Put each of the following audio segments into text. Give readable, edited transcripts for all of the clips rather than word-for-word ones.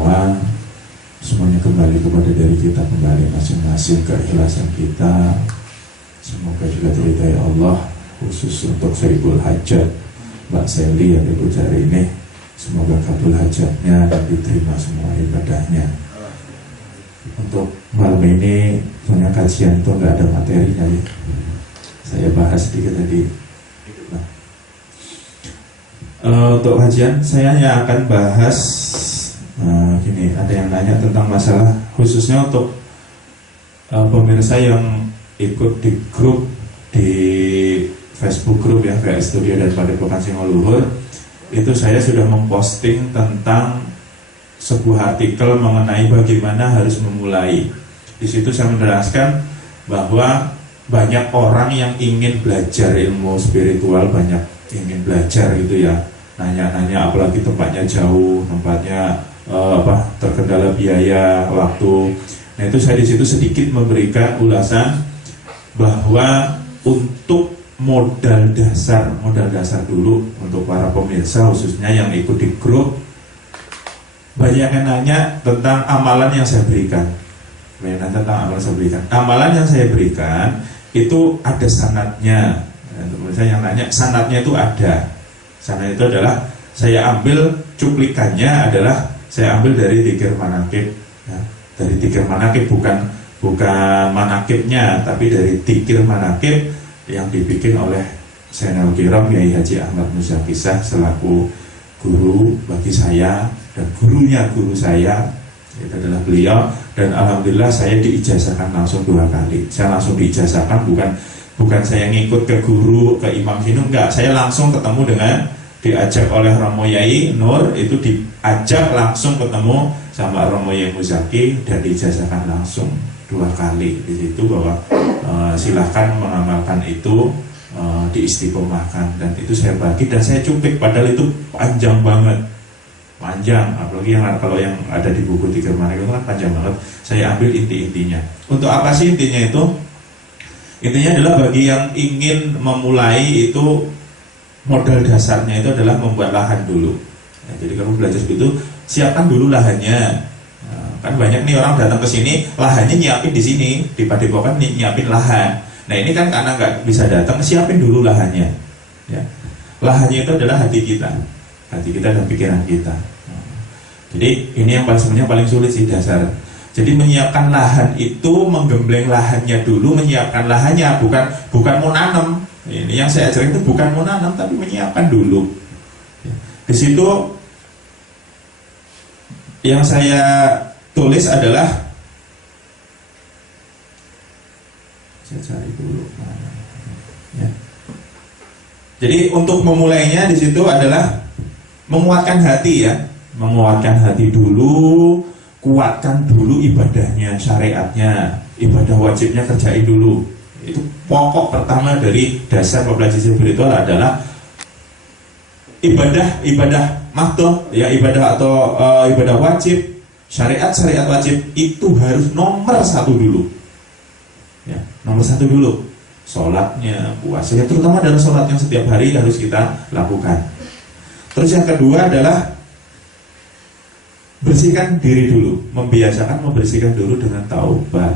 semua. Semuanya kembali kepada diri kita, kembali masing-masing keikhlasan kita. Semoga juga diridai Allah, khusus untuk Sayyidul Hajat Mbak Seli yang ikut hari ini. Semoga kabul hajatnya dan diterima semua ibadahnya. Untuk malam ini punya kajian itu nggak ada materinya ya. Saya bahas sedikit tadi. Untuk kajian saya hanya akan bahas gini, ada yang nanya tentang masalah khususnya untuk pemirsa yang ikut di grup di Facebook grup ya, kayak Studio dan Padepokan Singoluhur. Itu saya sudah memposting tentang sebuah artikel mengenai bagaimana harus memulai. Di situ saya menjelaskan bahwa banyak orang yang ingin belajar ilmu spiritual, banyak ingin belajar gitu ya, nanya-nanya, apalagi tempatnya jauh, tempatnya terkendala biaya, waktu. Nah itu saya di situ sedikit memberikan ulasan bahwa untuk modal dasar dulu untuk para pemirsa khususnya yang ikut di grup, banyak yang nanya tentang amalan yang saya berikan. Amalan yang saya berikan itu ada sanadnya. Pemirsa yang nanya, sanadnya itu ada. Sanad itu adalah saya ambil cuplikannya adalah saya ambil dari Dzikir Manaqib ya. Dari Dzikir Manaqib, bukan manaqibnya, tapi dari Dzikir Manaqib yang dibikin oleh Zainal Kiram Yai Haji Ahmad Musa Kisah selaku guru bagi saya dan gurunya guru saya, itu adalah beliau. Dan alhamdulillah saya diijazahkan langsung 2 kali. Saya langsung diijazahkan, bukan saya ngikut ke guru, ke imam sini, enggak. Saya langsung ketemu dengan, diajak oleh Romo Yai Nur, itu diajak langsung ketemu sama Romo Yai Muzaki dan diijazahkan langsung 2 kali di situ bahwa silahkan mengamalkan itu, diistiqomahkan. Dan itu saya bagi dan saya cuplik, padahal itu panjang banget, apalagi kalau yang ada di buku Dzikir Manaqib itu kan panjang banget. Saya ambil inti-intinya. Untuk apa sih intinya itu? Intinya adalah bagi yang ingin memulai itu, modal dasarnya itu adalah membuat lahan dulu ya. Jadi kamu belajar itu siapkan dulu lahannya. Nah, kan banyak nih orang datang ke sini, lahannya nyiapin di sini di Padepokan nyiapin lahan. Nah ini kan karena nggak bisa datang, siapin dulu lahannya ya. Lahannya itu adalah hati kita dan pikiran kita. Nah, jadi ini yang sebenarnya paling sulit sih, dasar. Jadi menyiapkan lahan itu, menggembleng lahannya dulu, menyiapkan lahannya, bukan mau nanam. Ini yang saya ajarkan itu bukan mau nanam, tapi menyiapkan dulu. Di situ yang saya tulis adalah, saya cari dulu. Ya. Jadi untuk memulainya di situ adalah menguatkan hati ya, menguatkan hati dulu, kuatkan dulu ibadahnya, syariatnya, ibadah wajibnya kerjain dulu. Itu pokok pertama dari dasar pembelajaran spiritual adalah ibadah mahdoh ya, ibadah atau ibadah wajib, syariat wajib itu harus nomor 1 dulu ya, nomor 1 dulu. Sholatnya, puasanya, terutama dalam sholat yang setiap hari harus kita lakukan. Terus yang kedua adalah bersihkan diri dulu, membiasakan membersihkan dulu dengan taubat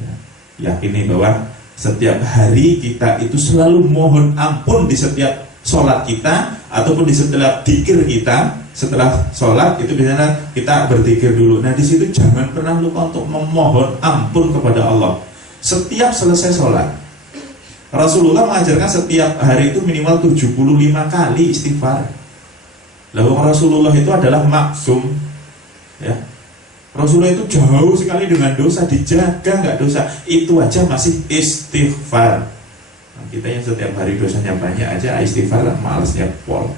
ya. Yakini bahwa setiap hari kita itu selalu mohon ampun di setiap sholat kita, ataupun di setiap dzikir kita. Setelah sholat itu biasanya kita berzikir dulu. Nah di situ jangan pernah lupa untuk memohon ampun kepada Allah setiap selesai sholat. Rasulullah mengajarkan setiap hari itu minimal 75 kali istighfar. Lalu Rasulullah itu adalah maksum ya. Rasulullah itu jauh sekali dengan dosa, dijaga nggak dosa, itu aja masih istighfar. Nah, kita yang setiap hari dosanya banyak aja istighfar malesnya pol.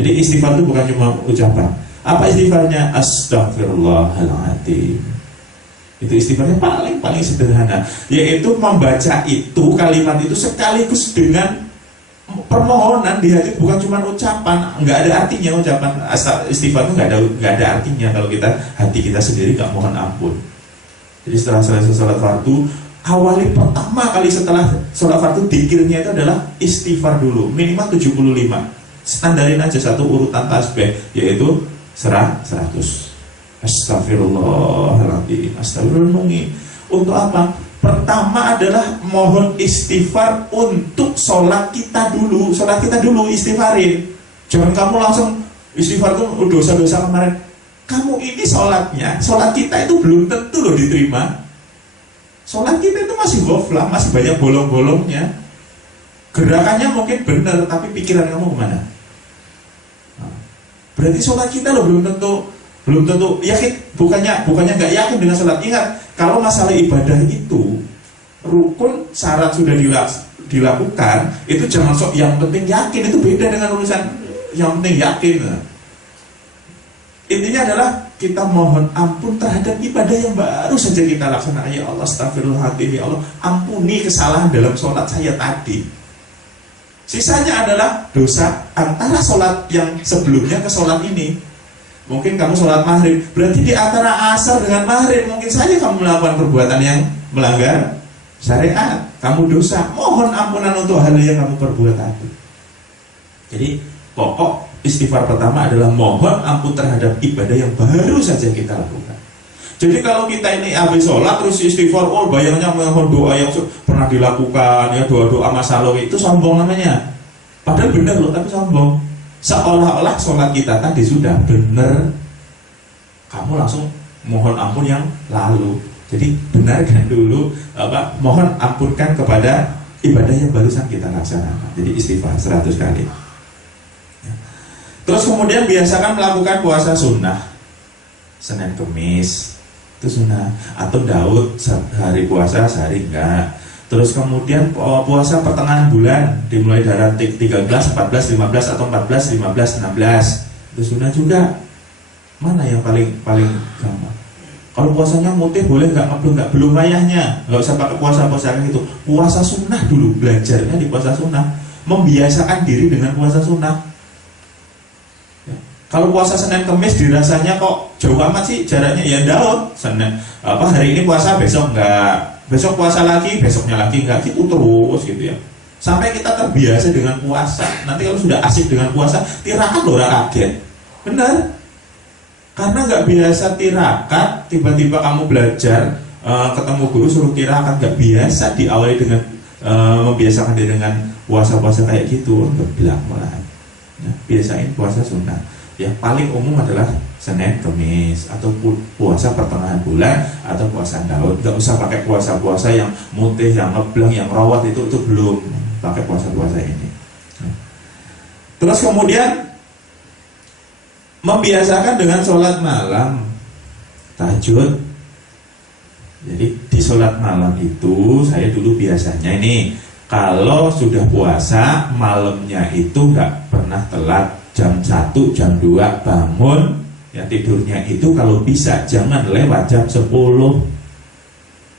Jadi istighfar itu bukan cuma ucapan. Apa istighfarnya? Astaghfirullahaladzim. Itu istighfarnya paling sederhana, yaitu membaca itu kalimat itu sekaligus dengan permohonan di hati, bukan cuma ucapan. Nggak ada artinya ucapan istighfar itu nggak ada artinya kalau hati kita sendiri nggak mohon ampun. Jadi setelah selesai sholat fardu, awali pertama kali setelah sholat fardu, dzikirnya itu adalah istighfar dulu, minimal 75. Standarin aja satu urutan tasbih, yaitu 100. Astagfirullahaladzim, astagfirullahaladzim. Untuk apa? Pertama adalah mohon istighfar untuk sholat kita dulu. Sholat kita dulu istighfarin. Jangan kamu langsung istighfar itu dosa-dosa kemarin. Kamu ini sholatnya, sholat kita itu belum tentu loh diterima. Sholat kita itu masih ghaflah, masih banyak bolong-bolongnya. Gerakannya mungkin benar, tapi pikiran kamu kemana? Berarti sholat kita loh belum tentu yakin, bukannya nggak yakin dengan sholat. Ingat, kalau masalah ibadah itu rukun syarat sudah dilakukan, itu jangan sok yang penting yakin, itu beda dengan urusan yang penting yakin. Intinya adalah kita mohon ampun terhadap ibadah yang baru saja kita laksanakan. Ya Allah, astagfirullahaladzim, ya Allah, ampuni kesalahan dalam sholat saya tadi. Sisanya adalah dosa antara sholat yang sebelumnya ke sholat ini. Mungkin kamu sholat maghrib, berarti di antara asar dengan maghrib mungkin saja kamu melakukan perbuatan yang melanggar syariat. Kamu dosa, mohon ampunan untuk hal yang kamu perbuat tadi. Jadi pokok istighfar pertama adalah mohon ampun terhadap ibadah yang baru saja kita lakukan. Jadi kalau kita ini habis sholat terus istighfar, oh bayangnya mohon doa yang pernah dilakukan, ya doa-doa masalah, itu sombong namanya. Padahal benar loh, tapi sombong. Seolah-olah sholat kita tadi sudah benar, kamu langsung mohon ampun yang lalu. Jadi benarkan dulu, mohon ampunkan kepada ibadah yang barusan kita laksanakan. Jadi istighfar 100 kali. Terus kemudian biasakan melakukan puasa sunnah, Senin Kemis itu sunnah, atau Daud hari puasa sehari enggak. Terus kemudian puasa pertengahan bulan dimulai dari 13, 14, 15 atau 14, 15, 16 itu sunnah juga. Mana yang paling gampang? Kalau puasanya mutih boleh nggak ngeblung, nggak belum rayahnya, nggak usah pakai puasa gitu. Puasa sunnah dulu, belajarnya di puasa sunnah, membiasakan diri dengan puasa sunnah. Kalau puasa Senin Kemis dirasanya kok jauh amat sih jaraknya, ya Daud Senin hari ini puasa, besok enggak, besok puasa lagi, besoknya lagi enggak, gitu terus gitu ya. Sampai kita terbiasa dengan puasa. Nanti kalau sudah asik dengan puasa, tirakat loh orang kaget. Benar? Karena nggak biasa tirakat, tiba-tiba kamu belajar ketemu guru suruh tirakat, nggak biasa diawali dengan membiasakan diri dengan puasa-puasa kayak gitu, nggak bilang malah. Nah, biasain puasa sunnah. Yang paling umum adalah Senin Kemis atau puasa pertengahan bulan atau puasa Daud. Nggak usah pakai puasa-puasa yang mutih, yang ngeblang, yang rawat, itu belum pakai puasa-puasa ini. Terus kemudian membiasakan dengan sholat malam, tahajud. Jadi di sholat malam itu saya dulu biasanya ini kalau sudah puasa malamnya itu nggak pernah telat. Jam 1, jam 2 bangun, ya tidurnya itu kalau bisa jangan lewat jam 10.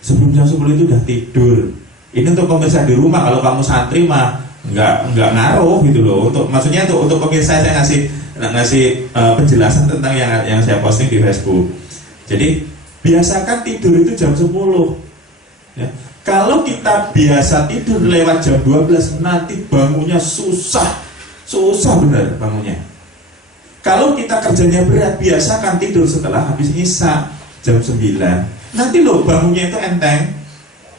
Sebelum jam 10 itu udah tidur. Ini untuk pemirsa di rumah, kalau kamu santri mah nggak ngaruh gitu loh. Maksudnya untuk pemirsa saya ngasih penjelasan tentang yang saya posting di Facebook. Jadi biasakan tidur itu jam 10. Ya. Kalau kita biasa tidur lewat jam 12, nanti bangunnya susah benar bangunnya. Kalau kita kerjanya berat, biasakan tidur setelah habis isya jam 9. Nanti loh bangunnya itu enteng.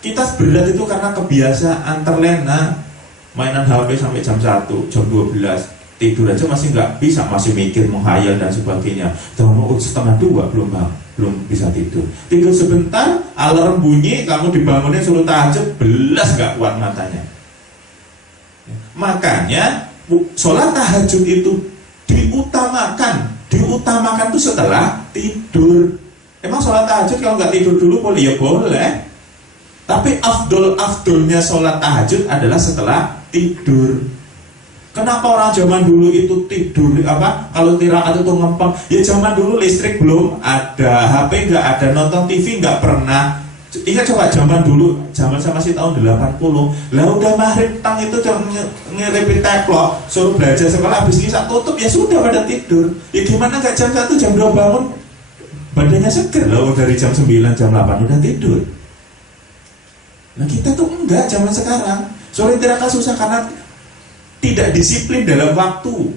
Kita berat itu karena kebiasaan terlena, mainan HP sampai jam 1, jam 12. Tidur aja masih nggak bisa, masih mikir, menghayal dan sebagainya. Jam 1:30 belum bisa tidur. Tidur sebentar, alarm bunyi, kamu dibangunin suruh tahajud, belas nggak kuat matanya. Makanya sholat tahajud itu diutamakan itu setelah tidur. Emang sholat tahajud kalau nggak tidur dulu boleh? Ya boleh. Tapi afdolnya sholat tahajud adalah setelah tidur. Kenapa orang zaman dulu itu tidur kalau tirakat itu ngempang? Ya zaman dulu listrik belum ada, HP nggak ada, nonton TV nggak pernah. Ingat coba zaman dulu, zaman saya masih tahun 80. Lah udah maghrib tang itu ngeripin teplok, suruh belajar sekolah, habis ini tutup, ya sudah pada tidur. Ya gimana nggak jam 1, jam 2 bangun, badannya seger loh, dari jam 9, jam 8 udah tidur. Nah kita tuh enggak zaman sekarang. Soalnya tirakat susah karena tidak disiplin dalam waktu.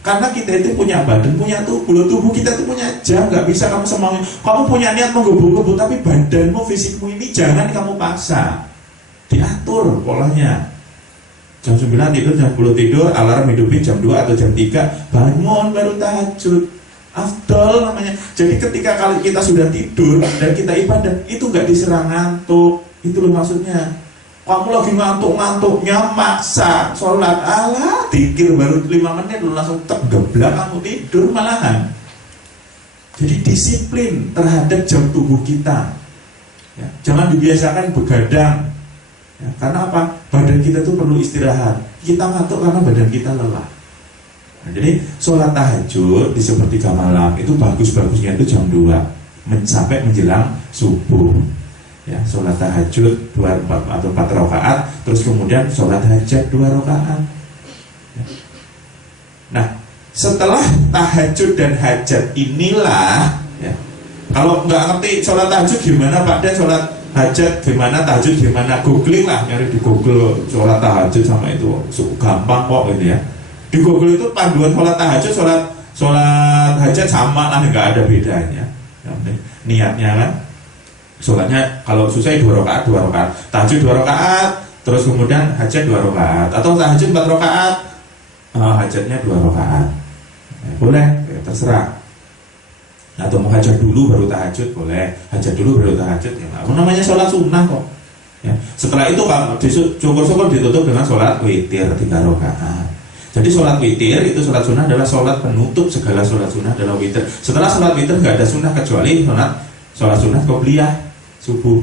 Karena kita itu punya badan, punya tubuh kita itu punya jam, nggak bisa kamu semuanya. Kamu punya niat menggebu-gebu, tapi badanmu, fisikmu ini jangan kamu paksa. Diatur polanya. Jam 9 tidur, jam 10 tidur, alarm hidupin jam 2 atau jam 3, bangun baru tahajud. Afdol namanya. Jadi ketika kali kita sudah tidur dan kita ibadah, itu nggak diserang ngantuk. Itu loh maksudnya. Kamu lagi ngantuk-ngantuknya maksa sholat, alah dikir baru 5 menit lu langsung tergeblak kamu tidur malahan. Jadi disiplin terhadap jam tubuh kita ya. Jangan dibiasakan begadang ya. Karena apa? Badan kita tuh perlu istirahat. Kita ngantuk karena badan kita lelah. Nah, jadi sholat tahajud di sepertiga malam itu bagus-bagusnya itu jam 2 sampai menjelang subuh ya. Sholat tahajud 2 atau 4 rakaat, terus kemudian sholat hajat 2 rakaat ya. Nah setelah tahajud dan hajat inilah ya, kalau nggak ngerti sholat tahajud gimana Pak dan sholat hajat gimana, tahajud gimana, googling lah, nyari di Google sholat tahajud sama itu gampang kok ini ya. Di Google itu panduan sholat tahajud, sholat hajat sama lah, nggak ada bedanya ya, niatnya kan. Sholatnya kalau susah 2 rakaat, tahajud 2 rakaat, terus kemudian hajat 2 rakaat, atau tahajud 4 rakaat, hajatnya 2 rakaat ya, boleh ya, terserah. Atau mau hajat dulu baru tahajud boleh, hajat dulu baru tahajud ya, namanya sholat sunnah kok ya. Setelah itu kalau syukur-syukur ditutup dengan sholat witir 3 rakaat. Jadi sholat witir itu sholat sunnah adalah sholat penutup segala sholat sunnah adalah witir. Setelah sholat witir nggak ada sunnah kecuali sholat sunnah qobliyah subuh.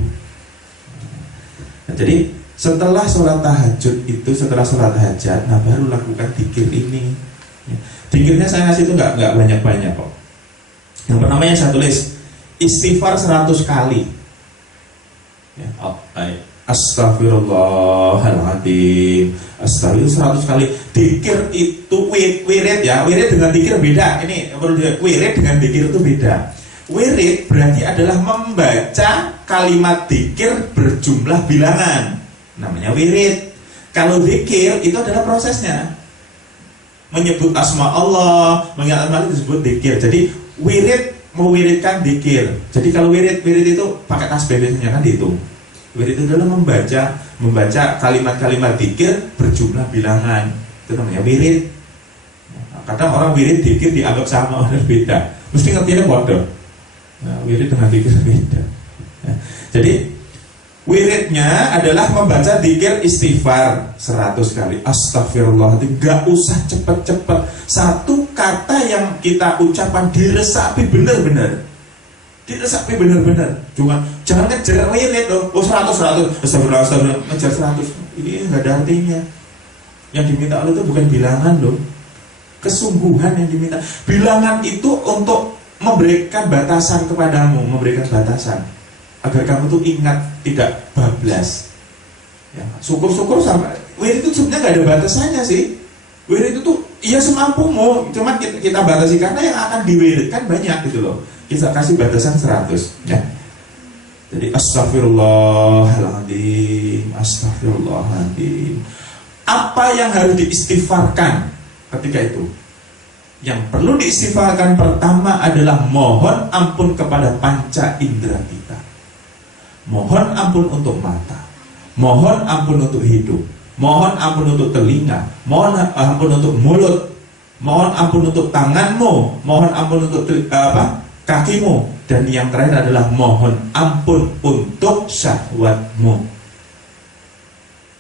Nah, jadi setelah sholat tahajud itu, setelah sholat hajat, nah baru lakukan dzikir ini. Dzikirnya saya ngasih itu nggak banyak-banyak kok. Yang pertama yang saya tulis istighfar 100 kali. Ya, Astaghfirullahaladzim, Astaghfirullah 100 kali. Dzikir itu wirid ya, wirid dengan dzikir beda. Ini wirid dengan dzikir itu beda. Wirid berarti adalah membaca kalimat dzikir berjumlah bilangan, namanya wirid. Kalau dzikir itu adalah prosesnya, menyebut asma Allah, mengingat Allah disebut dzikir. Jadi wirid mewiridkan dzikir. Jadi kalau wirid itu pakai tasbih biasanya kan dihitung. Wirid itu adalah membaca kalimat-kalimat dzikir berjumlah bilangan, itu namanya wirid. Kadang orang wirid dzikir dianggap sama, orang beda. Mesti ngertinya bodoh. Nah, wirid dengan dzikir beda ya. Jadi wiridnya adalah membaca dzikir istighfar 100 kali. Astagfirullahaladzim, gak usah cepet-cepet. Satu kata yang kita ucapkan diresapi benar-benar. Diresapi benar-benar. Jangan ngejar wirid loh. 100 astagfirullah, ngejar 100. Ini gak ada artinya. Yang diminta Allah itu bukan bilangan loh, kesungguhan yang diminta. Bilangan itu untuk memberikan batasan kepadamu, memberikan batasan agar kamu tuh ingat, tidak bablas ya. Syukur-syukur sama wirid itu sebenarnya nggak ada batasannya sih. Wirid itu tuh iya semampumu, cuma kita batasi karena yang akan diwiridkan banyak gitu loh. Kita kasih batasan 100 ya. Jadi astagfirullahaladzim, astagfirullahaladzim. Apa yang harus diistighfarkan ketika itu? Yang perlu diistighfarkan pertama adalah mohon ampun kepada panca indera kita. Mohon ampun untuk mata, mohon ampun untuk hidung, mohon ampun untuk telinga, mohon ampun untuk mulut, mohon ampun untuk tanganmu, mohon ampun untuk kakimu, dan yang terakhir adalah mohon ampun untuk syahwatmu.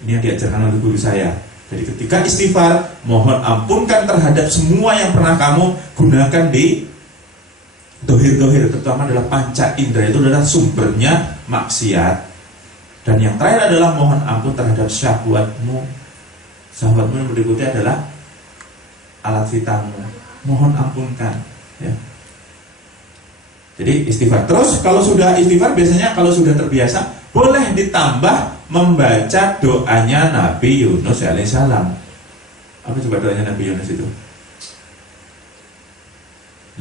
Ini yang diajarkan oleh guru saya. Jadi ketika istighfar, mohon ampunkan terhadap semua yang pernah kamu gunakan di dohir-dohir, terutama adalah panca indera, itu adalah sumbernya maksiat. Dan yang terakhir adalah mohon ampun terhadap syahwatmu. Syahwatmu yang berikutnya adalah alat vitalmu, mohon ampunkan ya. Jadi istighfar. Terus kalau sudah istighfar, biasanya kalau sudah terbiasa, boleh ditambah membaca doanya Nabi Yunus alaihissalam. Apa coba doanya Nabi Yunus itu?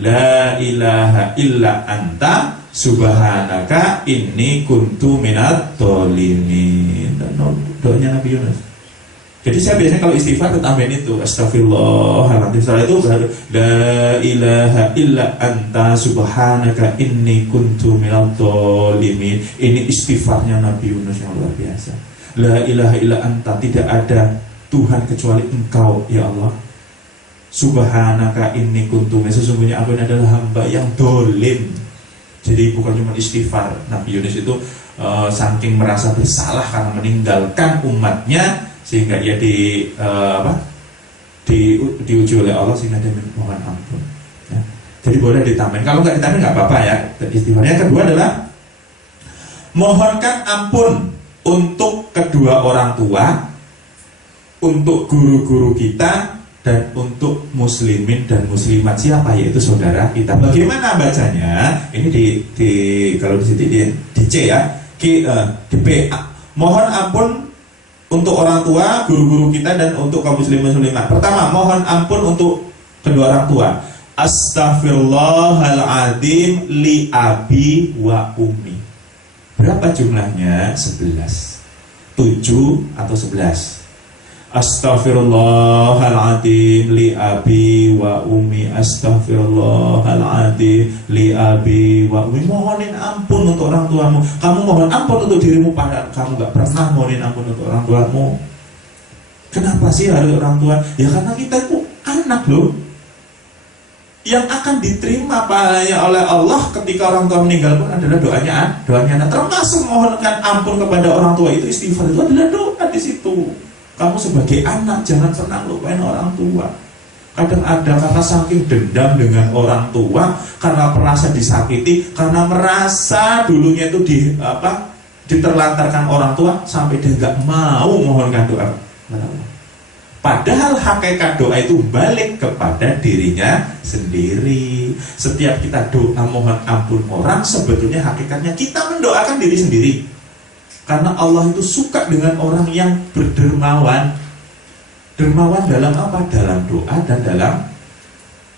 La ilaha illa anta subhanaka inni kuntu minadh dhalimin. Doanya Nabi Yunus. Jadi saya biasanya kalau istighfar tambahin itu astagfirullahaladzim. Setelah itu baru la ilaha illa anta subhanaka inni kuntu minadh dhalimin. Ini istighfarnya Nabi Yunus yang luar biasa. La ilaha illa anta, tidak ada Tuhan kecuali Engkau ya Allah. Subhanaka inni kuntu, sesungguhnya aku ini adalah hamba yang dolim. Jadi bukan cuma istighfar, Nabi Yunus itu saking merasa bersalah karena meninggalkan umatnya, sehingga ia diuji oleh Allah sehingga dia mohon ampun. Ya. Jadi boleh ditambahin. Kalau nggak ditambahin nggak apa-apa ya. Istighfarnya yang kedua adalah mohonkan ampun untuk kedua orang tua, untuk guru-guru kita, dan untuk muslimin dan muslimat. Siapa? Yaitu saudara kita. Bagaimana bacanya? Ini di kalau di sini di C ya, di B. Mohon ampun untuk orang tua, guru-guru kita, dan untuk kaum muslimin muslimat. Pertama, mohon ampun untuk kedua orang tua. Astaghfirullahaladzim li abi wa ummi. Berapa jumlahnya? 11. 7 atau 11. Astaghfirullahaladzim li abi wa ummi. Astaghfirullahaladzim li abi wa ummi. Mohonin ampun untuk orang tuamu. Kamu mohon ampun untuk dirimu, padahal kamu gak pernah mohonin ampun untuk orang tuamu. Kenapa sih harus orang tua? Ya karena kita itu anak loh, yang akan diterima pahalanya oleh Allah ketika orang tua meninggal pun adalah doanya. Nah, termasuk mohonkan ampun kepada orang tua itu, istighfar itu adalah doa di situ. Kamu sebagai anak jangan pernah lupain orang tua. Kadang ada karena saking dendam dengan orang tua, karena merasa disakiti, karena merasa dulunya itu diterlantarkan orang tua, sampai dia nggak mau mohonkan doa. Padahal hakikat doa itu balik kepada dirinya sendiri. Setiap kita doa mohon ampun orang, sebetulnya hakikatnya kita mendoakan diri sendiri. Karena Allah itu suka dengan orang yang berdermawan. Dermawan dalam apa? Dalam doa dan dalam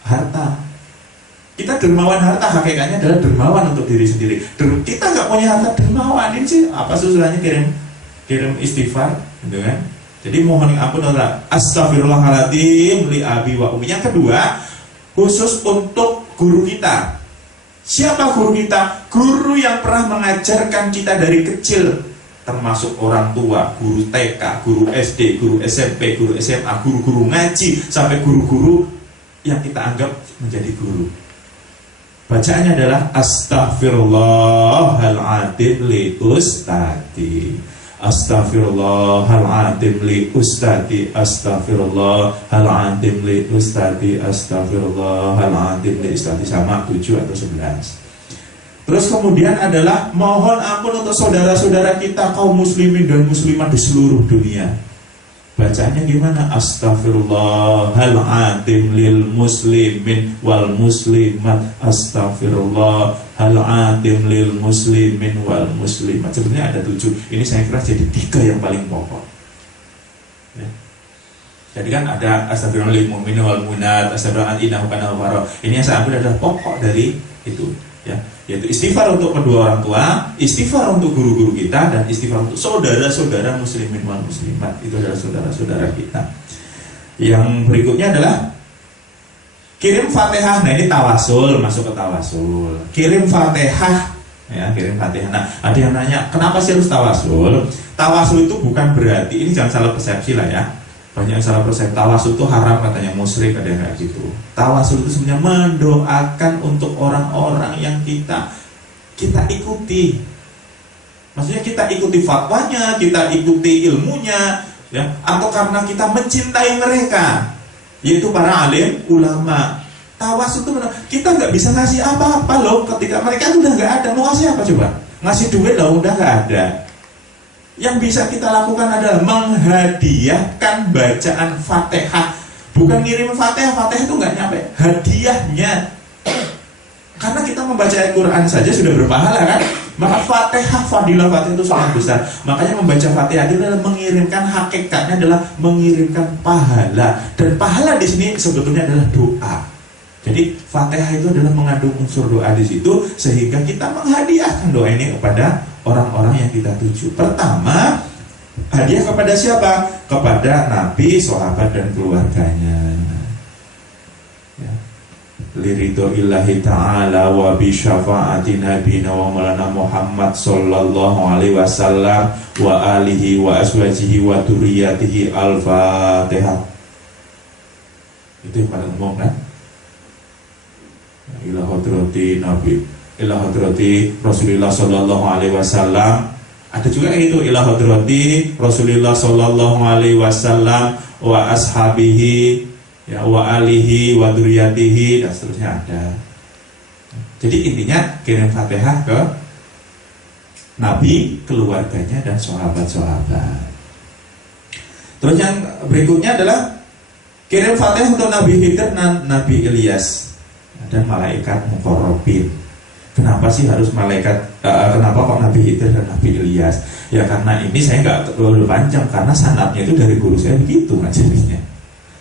harta. Kita dermawan harta, hakikatnya adalah dermawan untuk diri sendiri. Kita nggak punya harta, dermawan. Ini sih apa susahnya kirim istighfar, gitu kan? Jadi mohon ampun adalah astaghfirullahaladzim li abi wa ummi. Yang kedua, khusus untuk guru kita. Siapa guru kita? Guru yang pernah mengajarkan kita dari kecil, termasuk orang tua, guru TK, guru SD, guru SMP, guru SMA, guru-guru ngaji, sampai guru-guru yang kita anggap menjadi guru. Bacaannya adalah astaghfirullahaladzim li ustadi. Astaghfirullahaladzim li ustadi. Astaghfirullahaladzim li ustadi. Astaghfirullahaladzim li ustadi. Sama 7 atau 11. Terus kemudian adalah mohon ampun untuk saudara-saudara kita kaum muslimin dan muslimat di seluruh dunia. Bacaannya gimana? Astaghfirullahaladzim lil muslimin wal muslimat. Astaghfirullahaladzim lil muslimin wal muslimat. Sebenarnya ada 7. Ini saya kira jadi 3 yang paling pokok. Ya. Jadi kan ada astaghfirullah lil mu'minin wal mu'minat, astaghfirullah. Ini yang saya ambil adalah pokok dari itu. Ya, yaitu istighfar untuk kedua orang tua, istighfar untuk guru-guru kita, dan istighfar untuk saudara-saudara muslimin wal muslimat. Itu adalah saudara-saudara kita. Yang berikutnya adalah kirim Fatihah. Nah, ini tawasul, masuk ke tawasul. Kirim Fatihah, ya, kirim Fatihah. Nah, ada yang nanya, kenapa sih harus tawasul? Tawasul itu bukan berarti, ini jangan salah persepsi lah ya. Banyak yang salah persepsi, tawasul itu haram katanya, musyrik, ada yang kayak gitu. Tawasul itu sebenarnya mendoakan untuk orang-orang yang kita ikuti. Maksudnya kita ikuti fatwanya, kita ikuti ilmunya, ya, atau karena kita mencintai mereka, yaitu para alim, ulama. Tawasul itu kita nggak bisa ngasih apa-apa loh, ketika mereka itu udah nggak ada. Mau ngasih apa coba? Ngasih duit loh, udah nggak ada. Yang bisa kita lakukan adalah menghadiahkan bacaan Fatihah. Bukan ngirim Fatihah, Fatihah itu nggak nyampe. Hadiahnya, karena kita membaca Al-Quran saja sudah berpahala kan. Maka Fatihah, fadilah Fatihah itu sangat besar. Makanya membaca Fatihah itu adalah mengirimkan, hakikatnya adalah mengirimkan pahala. Dan pahala di sini sebetulnya adalah doa. Jadi Fatihah itu adalah mengandung unsur doa di situ, sehingga kita menghadiahkan doa ini kepada orang-orang yang kita tuju. Pertama, Hadiah kepada siapa? Kepada Nabi, sahabat dan keluarganya. Ya. Liridho illahi ta'ala wa bi syafaati nabina wa maulana Muhammad sallallahu alaihi wasallam wa alihi wa azwajihi wa dzurriyyatihi. Al-Fatihah. Itu yang paling umum kan? Ila hadrati Nabi, ila hadrati Rasulullah sallallahu alaihi wasallam. Ada juga itu ila hadrati Rasulullah sallallahu alaihi wasallam wa ashabihi ya wa alihi wa dzurriyyatihi dan seterusnya ada. Jadi intinya kirim Fatihah ke Nabi, keluarganya dan sahabat-sahabat. Terus yang berikutnya adalah kirim Fatihah untuk Nabi Khidir dan Nabi Ilyas dan malaikat muqarrabin. Kenapa sih harus malaikat? Kenapa kok Nabi Khidir dan Nabi Ilyas? Ya karena ini saya nggak terlalu panjang karena sanadnya itu dari guru saya begitu ngajarnya.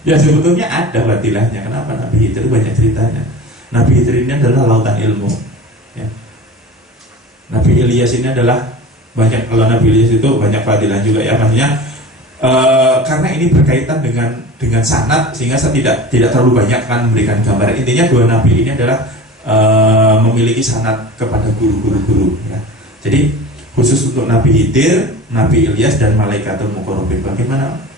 Ya sebetulnya ada watilahnya. Kenapa Nabi Khidir banyak ceritanya? Nabi Khidir ini adalah lautan ilmu. Ya. Nabi Ilyas ini adalah banyak, kalau Nabi Ilyas itu banyak fadilah juga ya, maksudnya karena ini berkaitan dengan sanad sehingga saya tidak terlalu banyak kan memberikan gambar. Intinya dua nabi ini adalah memiliki sanad kepada guru-guru ya. Jadi khusus untuk Nabi Khidir, Nabi Ilyas dan malaikatul muqarrabin.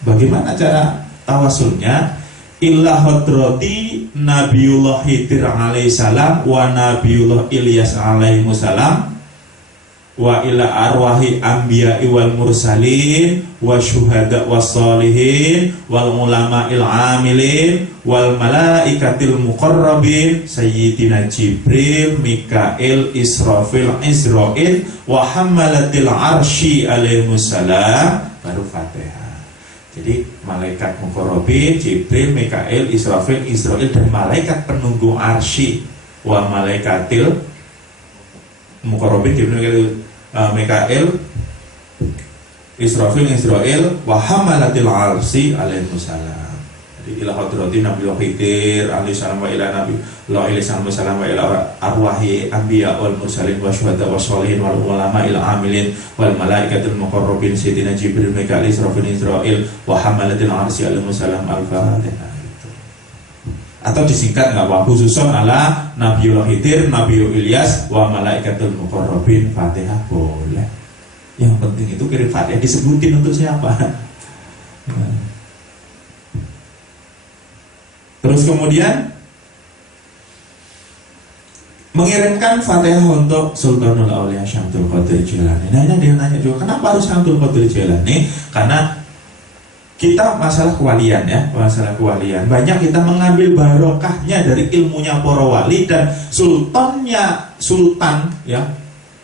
Bagaimana cara tawasulnya? Illa hadrati Nabiullah Khidir alaihi salam wa Nabiullah Ilyas alaihi salam wa ila arwahi anbiya'i wal mursalin wa syuhada was solihin wal ulama'il amilin wal malaikatil muqarrabin sayyidina Jibril, Mikail, Israfil, Israil wa hammalatil arsy alaihimussalam, baru Fatihah. Jadi malaikat muqarrabin, Jibril, Mikail, Israfil, Israil dan malaikat penunggu arsy wa malaikatil muqarrabin, Jibril, Mikail, Israfil, Israil wa hamalatil arsy alaihimussalam. Jadi ila hadratin Nabi Khidir alaihi salam wa ila Nabi la ilaha illallah wa ila arwahi anbiya wal mursalin wa syuhada wa sholihin wal ulama il amilin wal malaikatul muqarrabin sayyidina Jibril, Mikail, Israfil, Israil wa hamalatil arsy alaihimussalam. Al-Fatihah. Atau disingkat nggak apa, khususon ala Nabiullah Khidir, Nabiul Ilyas wa malaikatul muqarrabin. Fatihah boleh. Yang penting itu kirim Fatihah disebutin untuk siapa. Terus kemudian mengirimkan Fatihah untuk Sultanul Auliya Syamsul Qadir Jilani. Nah ini dia nanya juga, kenapa harus Syamsul Qadir Jilani? Karena kita masalah kewalian ya, masalah kewalian. Banyak kita mengambil barokahnya dari ilmunya para wali dan sultannya, sultan ya,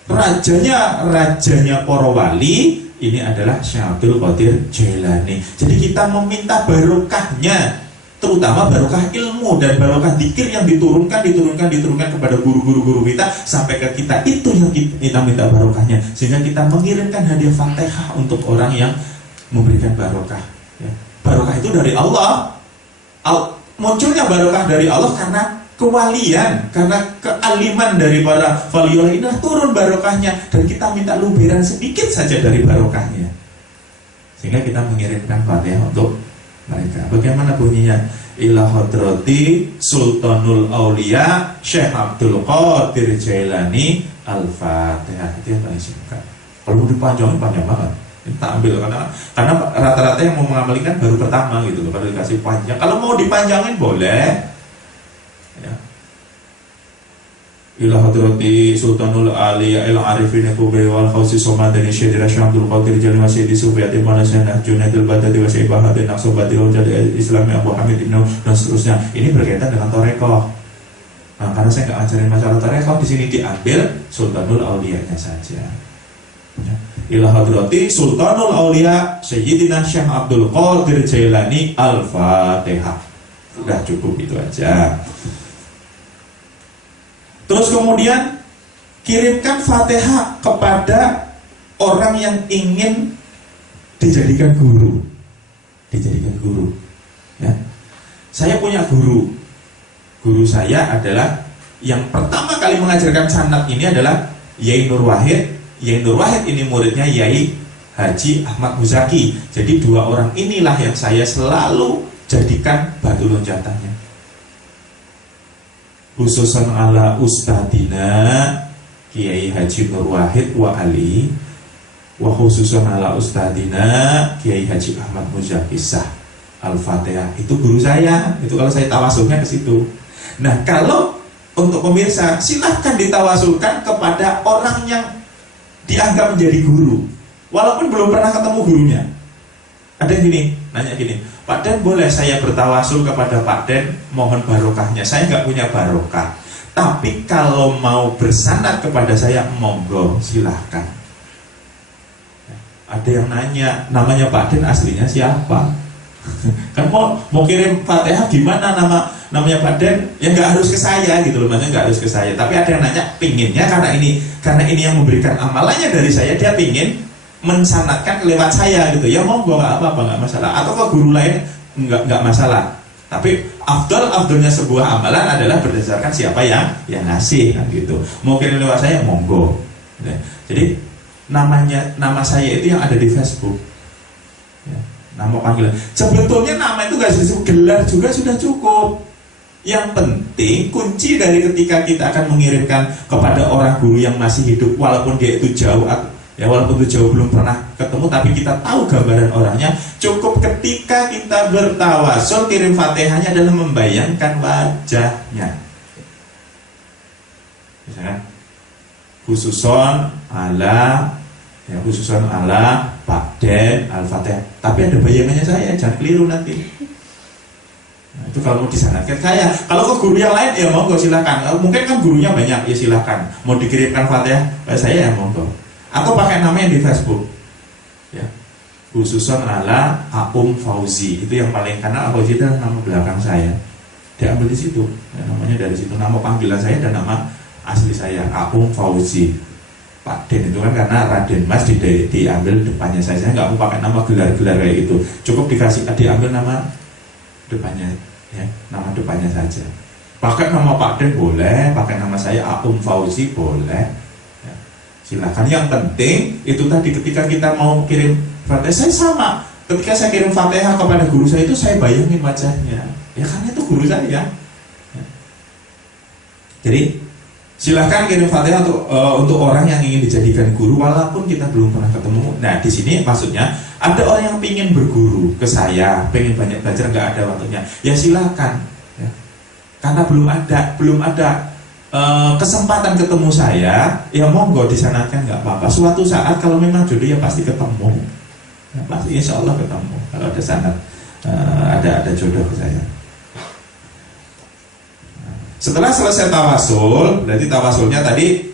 rajanya para wali ini adalah Syamsul Qadir Jilani. Jadi kita meminta barokahnya, terutama barokah ilmu dan barokah dzikir yang diturunkan kepada guru-guru kita sampai ke kita, itu yang kita minta barokahnya, sehingga kita mengirimkan hadiah Fatihah untuk orang yang memberikan barokah. Ya. Barokah itu dari Allah. Munculnya barokah dari Allah karena kewalian, karena kealiman dari para waliullah ini turun barokahnya, dan kita minta luberan sedikit saja dari barokahnya, sehingga kita mengirimkan Fatihah untuk mereka. Bagaimana bunyinya? Ila hadrati Sultanul Auliya Syekh Abdul Qadir Jailani. Al-Fatihah. Itu yang paling singkat. Kalau mau dipanjangin panjang banget. Kita ambil karena rata-rata yang mau mengamalkan baru pertama gitu loh, kalau dikasih panjang. Kalau mau dipanjangin boleh ya. Ila hadrati Sultanul Aliya il Arifin Kubai wal Khawsi Somadani Syedira Syamdul Qadir Jali Masjid Sufiyati Manasana Junaidul Badati wa Syaibahatin Naqsobati Rojali Islami Abu Hamid Ibnu dan seterusnya. Ini berkaitan dengan Torekoh. Nah karena saya nggak ngajarin masalah Torekoh, di sini diambil Sultanul Auliyanya saja ya. Ila hadrati Sultanul Auliya Sayyidina Syekh Abdul Qadir Jailani. Al-Fatihah. Sudah cukup itu aja. Terus kemudian kirimkan Fatihah kepada orang yang ingin dijadikan guru. Dijadikan guru ya. Saya punya guru. Guru saya adalah yang pertama kali mengajarkan sanad ini adalah Yai Nur Wahid. Yai Nur Wahid ini muridnya Yai Haji Ahmad Muzaki. Jadi dua orang inilah yang saya selalu jadikan batu loncatannya. Khususan ala ustadina Kiai Haji Nur Wahid wa Ali, wa khususan ala ustadina Kiai Haji Ahmad Muzaki Sah Al-Fatihah. Itu guru saya. Itu kalau saya tawasulnya ke situ. Nah, kalau untuk pemirsa, silahkan ditawasulkan kepada orang yang dianggap menjadi guru, walaupun belum pernah ketemu gurunya. Ada yang gini, nanya gini, Pak Den, boleh saya bertawasul kepada Pak Den, mohon barokahnya. Saya nggak punya barokah, tapi kalau mau bersanad kepada saya, monggo, silahkan. Ada yang nanya, namanya Pak Den aslinya siapa? Kan mau kirim Fatihah gimana, namanya Pak Den, ya nggak harus ke saya gitu loh, maksudnya nggak harus ke saya. Tapi ada yang nanya, pinginnya karena ini yang memberikan amalannya dari saya, dia pingin mensanadkan lewat saya gitu, ya monggo, nggak apa-apa, nggak masalah. Atau ke guru lain nggak masalah. Tapi afdolnya sebuah amalan adalah berdasarkan siapa yang ngasih kan gitu. Mau kirim lewat saya, monggo. Jadi nama saya itu yang ada di Facebook. Ya, nama panggilan. Sebetulnya nama itu nggak disebut, gelar juga sudah cukup. Yang penting kunci dari ketika kita akan mengirimkan kepada orang guru yang masih hidup, walaupun dia itu jauh, ya walaupun itu jauh belum pernah ketemu, tapi kita tahu gambaran orangnya. Cukup ketika kita bertawasul kirim Fatihahnya adalah membayangkan wajahnya. Misalkan khususon ala Pak Den Al-Fatihah, tapi ada bayangannya saya, jangan keliru nanti. Nah, itu kalau mau disanadkan saya. Kalau ke guru yang lain, ya monggo silakan. Mungkin kan gurunya banyak, ya silakan. Mau dikirimkan Fatihah saya, ya monggo. Atau pakai nama yang di Facebook. Ya. Khususan ala Aum Fauzi. Itu yang paling, karena Fauzi itu nama belakang saya. Diambil di situ. Ya, namanya dari situ. Nama panggilan saya dan nama asli saya, Aum Fauzi. Pak Den itu kan karena Raden Mas diambil depannya saya. Saya nggak mau pakai nama gelar-gelar kayak gitu. Cukup diambil nama depannya, ya, nama depannya saja. Pakai nama Pak Den boleh, pakai nama saya Aum Fauzi boleh, ya. Silakan. Yang penting itu tadi, ketika kita mau kirim Fatihah, saya sama. Ketika saya kirim Fatihah kepada guru saya itu, saya bayangin wajahnya, ya karena itu guru saya. Ya. Jadi silakan kirim Fatihah untuk orang yang ingin dijadikan guru, walaupun kita belum pernah ketemu. Nah, di sini maksudnya ada orang yang ingin berguru ke saya, pengen banyak belajar, nggak ada waktunya, ya silakan, ya. Karena belum ada kesempatan ketemu saya, ya monggo disanadkan, nggak apa-apa. Suatu saat kalau memang jodoh, ya pasti ketemu, ya, pasti insya Allah ketemu. Kalau ada sanad, ada jodoh ke saya. Setelah selesai tawasul, berarti tawasulnya tadi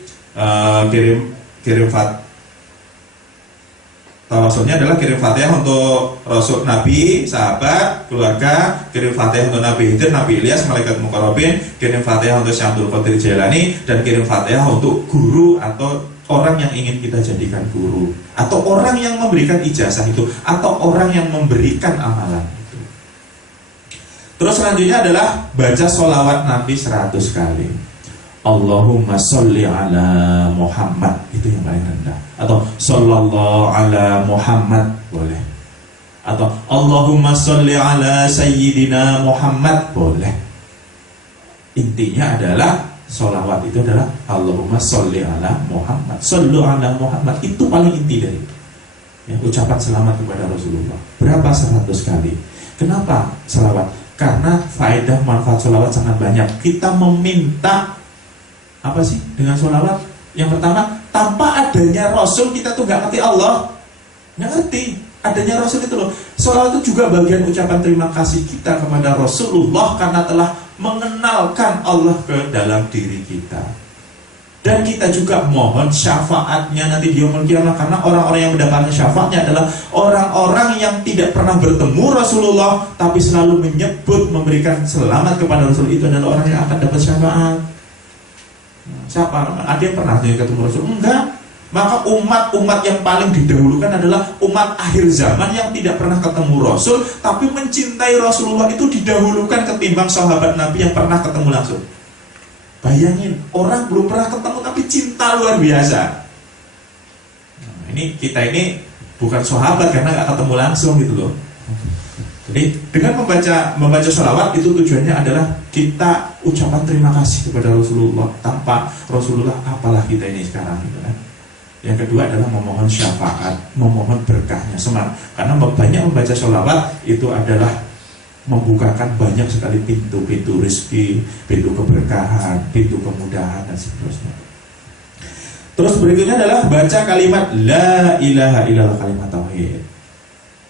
kirim tawasulnya adalah kirim Fatihah untuk Rasul, Nabi, sahabat, keluarga, kirim Fatihah untuk Nabi Khidir, Nabi Ilyas, malaikat mukarrabin, kirim Fatihah untuk Syekh Abdul Qadir Jailani, dan kirim Fatihah untuk guru atau orang yang ingin kita jadikan guru, atau orang yang memberikan ijazah itu, atau orang yang memberikan amalan. Terus selanjutnya adalah baca sholawat Nabi 100 kali. Allahumma sholli ala Muhammad, itu yang paling rendah. Atau sallallahu ala Muhammad boleh. Atau Allahumma sholli ala Sayyidina Muhammad boleh. Intinya adalah sholawat itu adalah Allahumma sholli ala Muhammad, sallu ala Muhammad, itu paling inti dari itu. Ya, ucapan selamat kepada Rasulullah. Berapa? 100 kali. Kenapa sholawat? Karena faedah manfaat sholawat sangat banyak. Kita meminta apa sih dengan sholawat? Yang pertama, tanpa adanya Rasul kita tuh gak ngerti Allah. Gak ngerti adanya Rasul itu loh. Sholawat itu juga bagian ucapan terima kasih kita kepada Rasulullah karena telah mengenalkan Allah ke dalam diri kita. Dan kita juga mohon syafaatnya nanti di yaumul qiyamah, karena orang-orang yang mendapatkan syafaatnya adalah orang-orang yang tidak pernah bertemu Rasulullah tapi selalu menyebut, memberikan selamat kepada Rasul. Itu adalah orang yang akan dapat syafaat. Siapa? Ada yang pernah ketemu Rasul? Enggak. Maka umat yang paling didahulukan adalah umat akhir zaman yang tidak pernah ketemu Rasul tapi mencintai Rasulullah, itu didahulukan ketimbang sahabat Nabi yang pernah ketemu langsung. Bayangin, orang belum pernah ketemu tapi cinta luar biasa. Nah, kita ini bukan sahabat karena nggak ketemu langsung gitu loh. Jadi dengan membaca sholawat itu tujuannya adalah kita ucapan terima kasih kepada Rasulullah. Tanpa Rasulullah apalah kita ini sekarang gitu kan. Yang kedua adalah memohon syafaat, memohon berkahnya semar. Karena banyak membaca sholawat itu adalah membukakan banyak sekali pintu-pintu rezeki, pintu keberkahan, pintu kemudahan dan seterusnya. Terus berikutnya adalah baca kalimat la ilaha illallah, kalimat tauhid.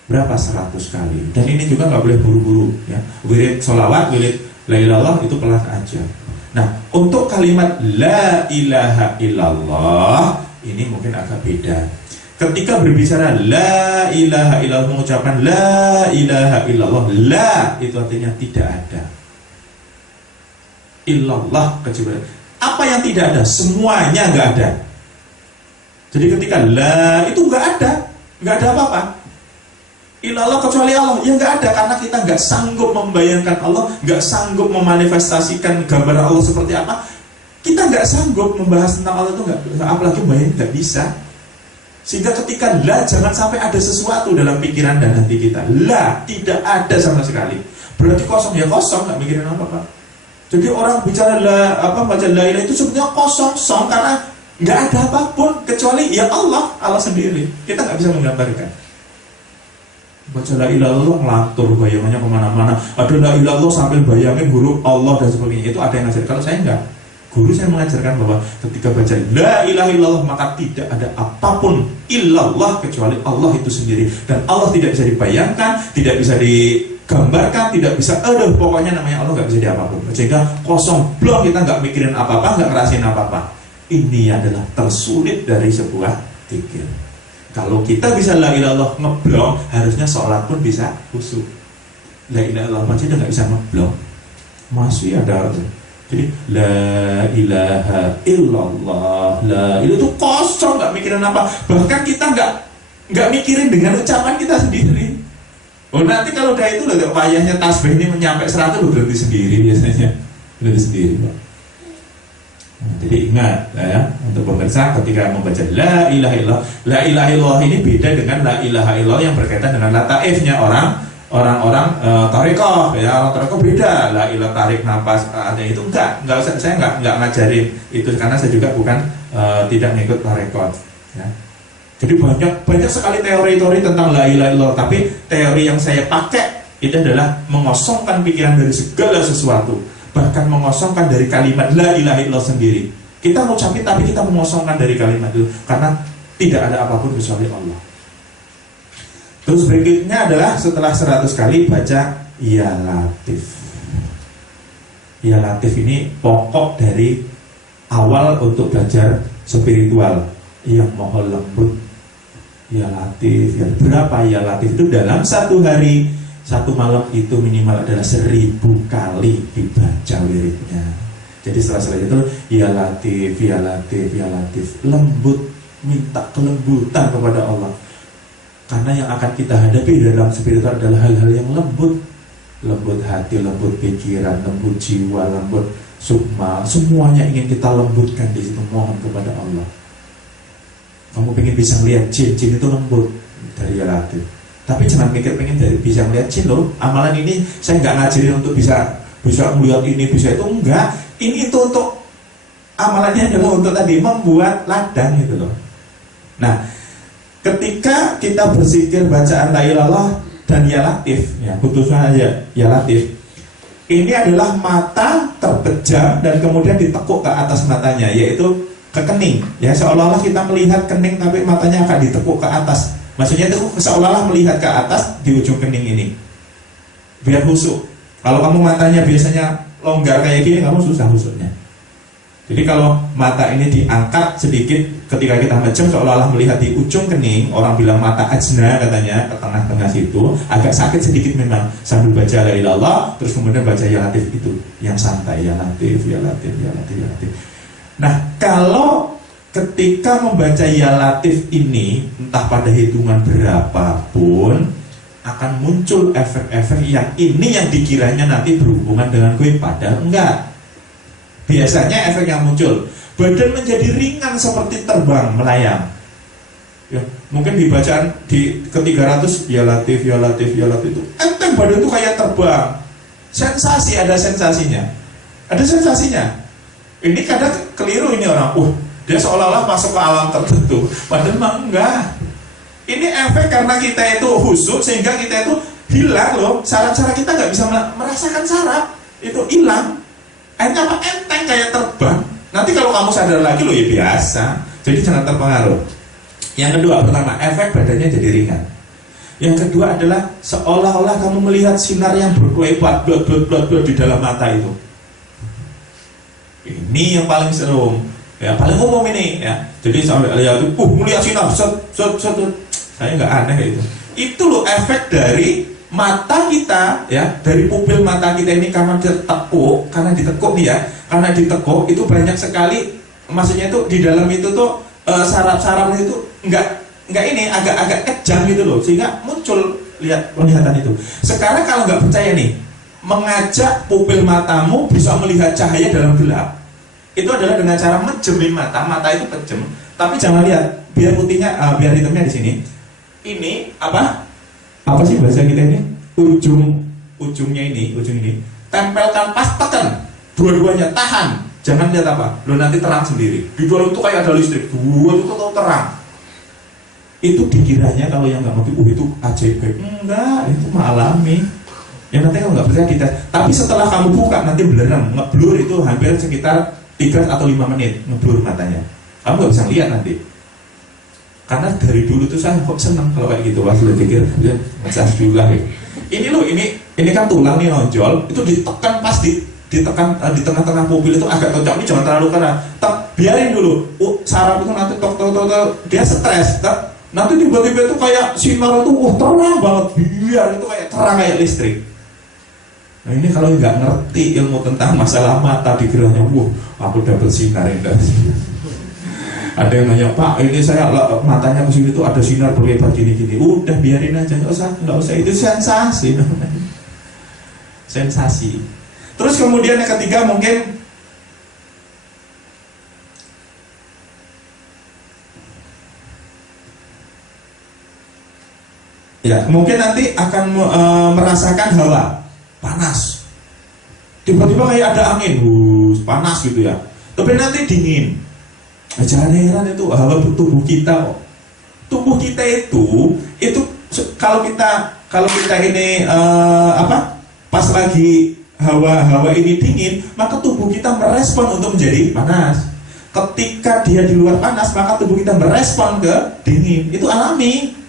Berapa? 100 kali. Dan ini juga nggak boleh buru-buru ya. Wirid sholawat, wirid la ilallah itu pelan aja. Nah, untuk kalimat la ilaha illallah ini mungkin agak beda. Ketika berbicara la ilaha illallah, mengucapkan la ilaha illallah, la itu artinya tidak ada. Illallah kecuali. Apa yang tidak ada? Semuanya nggak ada. Jadi ketika la itu nggak ada apa-apa. Illallah kecuali Allah, ya nggak ada, karena kita nggak sanggup membayangkan Allah, nggak sanggup memanifestasikan gambar Allah seperti apa. Kita nggak sanggup membahas tentang Allah itu, nggak, apalagi bayangin, nggak bisa. Sehingga ketika la, jangan sampai ada sesuatu dalam pikiran dan hati kita. La tidak ada sama sekali. Berarti kosong, ya kosong, nggak mikirin apa-apa. Jadi orang bicara baca la ilaha itu sebenarnya kosong karena nggak ada apapun kecuali ya Allah sendiri. Kita nggak bisa menggambarkan. Baca la ilaha illallah ngelantur bayangannya kemana-mana. Ada la ilaha illallah sambil bayangin huruf Allah dan sebagainya. Itu ada yang ngajar. Kalau saya enggak, guru saya mengajarkan bahwa ketika baca la ilaha illallah maka tidak ada apapun illallah kecuali Allah itu sendiri. Dan Allah tidak bisa dibayangkan, tidak bisa digambarkan, tidak bisa pokoknya namanya Allah nggak bisa diapapun. Sehingga kosong blok, kita nggak mikirin apa-apa, nggak ngerasain apa-apa. Ini adalah tersulit dari sebuah zikir. Kalau kita bisa la ilaha illallah ngeblok, harusnya sholat pun bisa khusyuk. La ilaha illallah aja udah nggak bisa ngeblok, masih ada. Jadi la ilaha illallah, la ilaha itu kosong, nggak mikirin apa. Bahkan kita nggak mikirin dengan ucapan kita sendiri. Oh, nanti kalau udah itu udah payahnya tasbih ini menyampai 100 berhenti sendiri biasanya, berhenti sendiri, Pak. Nah, jadi ingat ya, untuk pemirsa ketika membaca la ilaha illallah ini beda dengan la ilaha illallah yang berkaitan dengan lataifnya orang-orang tarekoh ya. Orang tarekoh beda, la ilaha tarik nafas ada itu enggak usah, saya enggak ngajarin itu karena saya juga bukan tidak mengikut tarekoh ya. Jadi banyak sekali teori-teori tentang la ilaha illallah, tapi teori yang saya pakai itu adalah mengosongkan pikiran dari segala sesuatu. Bahkan mengosongkan dari kalimat la ilaha illallah sendiri. Kita mengucapkan tapi kita mengosongkan dari kalimat itu, karena tidak ada apapun kecuali Allah. Terus berikutnya adalah setelah 100 kali baca ya latif. Ya latif ini pokok dari awal untuk belajar spiritual, yang mohon lembut. Ya latif, ya berapa ya latif itu dalam satu hari, satu malam itu minimal adalah 1000 kali dibaca wiridnya. Jadi setelah itu ya latif, ya latif, ya latif, lembut, minta kelembutan kepada Allah. Karena yang akan kita hadapi dalam spiritual adalah hal-hal yang lembut, lembut hati, lembut pikiran, lembut jiwa, lembut sukma, semuanya ingin kita lembutkan di situ. Mohon kepada Allah. Kamu pengen bisa lihat jin itu lembut dari ya latif. Tapi jangan mikir pengen bisa melihat jin loh. Amalan ini saya nggak ngajarin untuk bisa melihat ini, bisa itu, enggak. Ini itu untuk amalannya adalah untuk tadi membuat ladang gitu loh. Nah, ketika kita berzikir bacaan la ilallah dan ya latif, ya putusnya aja ya latif. Ini adalah mata terpejam dan kemudian ditekuk ke atas matanya, yaitu ke kening. Ya, seolah-olah kita melihat kening tapi matanya akan ditekuk ke atas. Maksudnya itu seolah-olah melihat ke atas di ujung kening ini, biar khusyuk. Kalau kamu matanya biasanya longgar kayak gini, kamu susah khusyuknya. Jadi kalau mata ini diangkat sedikit ketika kita macam seolah-olah melihat di ujung kening, orang bilang mata ajna katanya, ke tengah-tengah situ, agak sakit sedikit memang. Sambil baca la ilallah, terus kemudian baca ya latif itu, yang santai, ya latif, ya latif, ya latif, ya latif. Nah, kalau ketika membaca ya latif ini, entah pada hitungan berapapun, akan muncul efek-efek yang ini yang dikiranya nanti berhubungan dengan gue, padahal enggak. Biasanya efek yang muncul, badan menjadi ringan seperti terbang melayang. Ya, mungkin di bacaan di ke-300 ya latif ya latif ya latif itu enteng, badan itu kayak terbang. Sensasi, ada sensasinya. Ada sensasinya. Ini kadang keliru ini orang. Dia seolah-olah masuk ke alam tertentu. Padahal mah enggak. Ini efek karena kita itu khusyuk sehingga kita itu hilang loh. Saraf-saraf kita nggak bisa merasakan saraf. Itu hilang. Akhirnya apa? Enteng kayak terbang. Nanti kalau kamu sadar lagi loh ya biasa. Jadi jangan terpengaruh. Yang kedua, pertama, efek badannya jadi ringan. Yang kedua adalah seolah-olah kamu melihat sinar yang berkelebat di dalam mata itu. Ini yang paling seru, ya paling umum ini ya. Jadi sampai lihat itu, melihat sinar, saya nggak aneh itu. Itu loh efek dari mata kita ya, dari pupil mata kita ini karena ditekuk, karena ditekuk itu banyak sekali, maksudnya itu di dalam itu tuh saraf-saraf itu nggak ini agak kejam gitu loh, sehingga muncul penglihatan itu. Sekarang kalau nggak percaya nih, mengajak pupil matamu bisa melihat cahaya dalam gelap, itu adalah dengan cara menjemin mata itu kejem, tapi jangan lihat, biar putihnya, biar hitamnya di sini. Ini apa sih bahasa kita ini? Ujungnya ini, tempelkan pas, tekan, dua-duanya tahan, jangan lihat apa, lo nanti terang sendiri. Di luar itu kayak ada listrik, dua itu tuh terang. Itu dikiranya kalau yang nggak ngerti, itu ajaib, enggak, itu alami. Yang nanti kalau nggak percaya kita, tapi setelah kamu buka nanti beneran ngeblur itu hampir sekitar 3 atau 5 menit ngeblur matanya. Kamu nggak bisa lihat nanti. Karena dari dulu tuh saya kok seneng kalau kayak gitu, pas lo pikir, ya masa juga ya. Ini loh, ini kan tulang nih nonjol, itu ditekan pas ditekan di tengah-tengah pupil itu agak cocok, ini jangan terlalu kena. Biarin dulu, saraf itu nanti tok dia stres, nanti tiba-tiba itu kayak sinar itu terang banget, biar itu kayak terang kayak listrik. Nah ini kalau nggak ngerti ilmu tentang masalah mata, dikiranya aku dapat sinar enggak. Ada yang nanya, Pak, ini saya matanya ke sini tuh ada sinar berlebar gini-gini. Udah biarin aja, nggak usah, itu sensasi. Sensasi. Terus kemudian yang ketiga mungkin ya, mungkin nanti akan merasakan hawa panas. Tiba-tiba kayak ada angin, panas gitu ya. Tapi nanti dingin. Jangan heran itu hawa tubuh kita. Tubuh kita itu kalau kita ini pas lagi hawa ini dingin, maka tubuh kita merespon untuk menjadi panas. Ketika dia di luar panas, maka tubuh kita merespon ke dingin. Itu alami.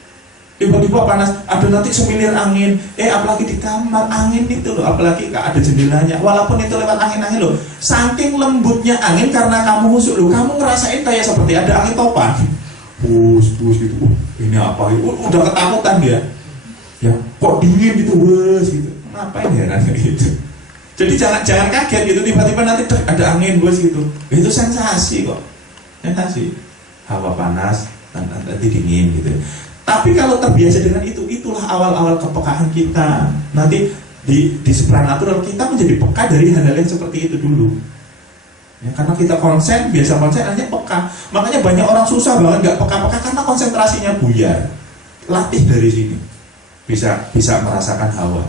Tiba-tiba panas, ada nanti semilir angin, apalagi di kamar, angin itu loh, apalagi gak ada jendelanya, walaupun itu lewat angin-angin loh, saking lembutnya angin karena kamu khusyuk loh, kamu ngerasain kayak seperti ada angin topan, bus gitu, ini apa, udah ketakutan dia, ya kok dingin gitu, bus gitu, ngapain ya rasanya gitu. Jadi jangan kaget gitu, tiba-tiba nanti ada angin bus gitu, itu sensasi kok, sensasi, hawa panas, nanti dingin gitu. Tapi kalau terbiasa dengan itulah awal-awal kepekaan kita. Nanti di supranatural kita menjadi peka dari hal-hal yang seperti itu dulu. Ya, karena kita biasa konsen hanya peka. Makanya banyak orang susah banget nggak peka-peka karena konsentrasinya buyar. Latih dari sini, bisa merasakan hawa.